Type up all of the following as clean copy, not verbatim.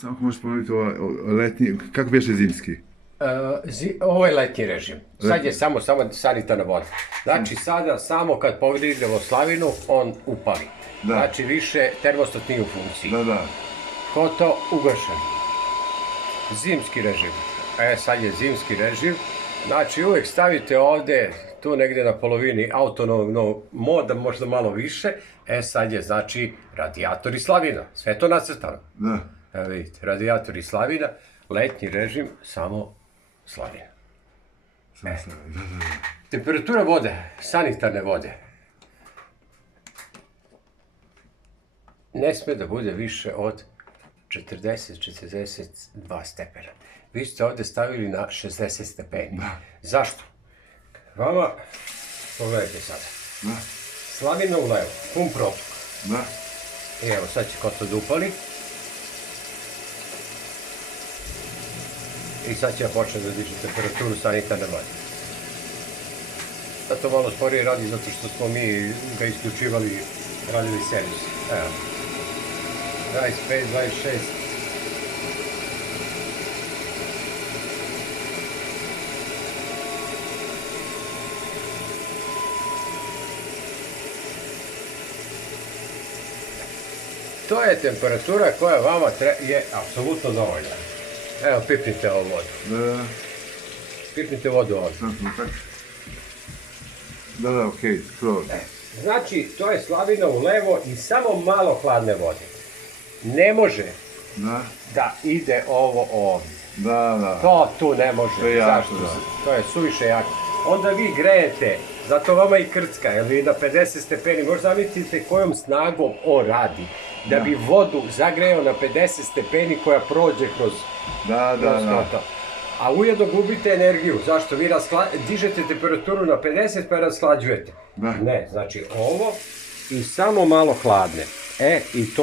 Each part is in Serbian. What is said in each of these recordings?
Samo ako možeš ponoviti letnji, kako biše zimski? Ovo je letnji režim. Sad je samo sanitarna voda. Znači sada samo kad podignemo slavinu, on upali. Znači više termostat nije u funkciji. Da. Koto ugašen. Zimski režim. Sad je zimski režim. Znači uvek stavite ovde, tu negde na polovini autonomnog moda, možda malo više. Sad je znači radijator i slavina. Sve to nacrtano. Da. Evo vidite, radijator i slavina, letnji režim, samo slavina. Da. Temperatura vode, sanitarne vode, ne sme da bude više od 40-42 stepena. Vi ste ovde stavili na 60 stepeni. Zašto? Vama, pogledajte sada, slavina u levo, pun protok. I evo, sad će koto da upali. I sad će ja početi da diže temperaturu sanitarne vode. Sad to malo sporije radi zato što smo mi ga isključivali, radili servis. Evo. 25, 26. To je temperatura koja vama je apsolutno dovoljna. Evo, pipnite ovu vodu. Da. Pipnite vodu ovdje. Da, okej, skroz. Znači, to je slavina u levo i samo malo hladne vode. Ne može da ide ovo ovdje. Da. To tu ne može. To je jako, zašto? To je suviše jako. Onda vi grejete, zato vama i krcka, jer vi na 50 stepeni, možda zamislite kojom snagom on radi, da bi vodu zagrejao na 50 stepeni koja prođe kroz... Da. A ujedno gubite energiju. Zašto? Vi dižete temperaturu na 50 pa rashlađujete. Ne, znači ovo i samo malo hladne. I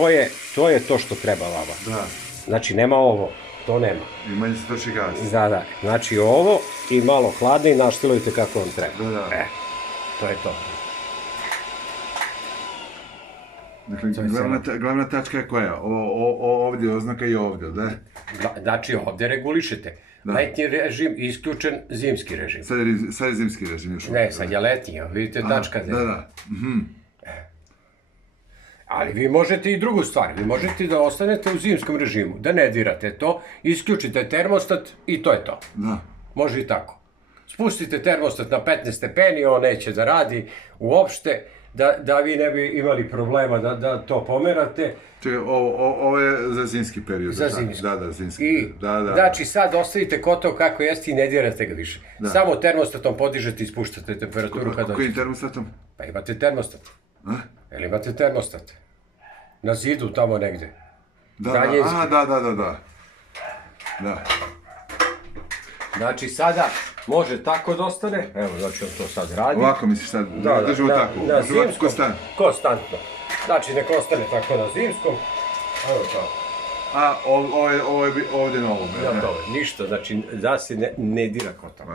to je to što treba vama. Znači nema ovo, to nema. I manje se toči gas. Da. Znači ovo i malo hladne i naštilujte kako vam treba. Da. To je to. Dakle, glavna tačka je koja? Ovdje oznaka i ovdje, da? Znači ovdje regulišete. Letnji režim isključen, zimski režim. Sad je zimski režim još. Ne, sad je letnji, vidite tačka. Da. Ali vi možete i drugu stvar, vi možete da ostanete u zimskom režimu, da ne dirate to, isključite termostat i to je to. Da. Može i tako. Spustite termostat na 15 stepeni, on neće da radi uopšte, da vi ne bi imali problema da to pomerate. Čekaj, ovo je za zimski period. Za zimski. Da, zimski period. Znači sad ostavite kotao kako jeste i ne dirate ga više. Samo termostatom podižete i spuštate temperaturu kad dođete. Kojim termostatom? Pa imate termostat. Jel imate termostat? Na zidu tamo negde. Da. Znači sada može tako da ostane, evo znači on to sad radi. Ovako misliš sad, držimo tako, na zimskom, konstantno. Znači nek ostane tako na zimskom, evo to. A ovo je ovdje na ovome. Ništa, znači da se ne dira kotao.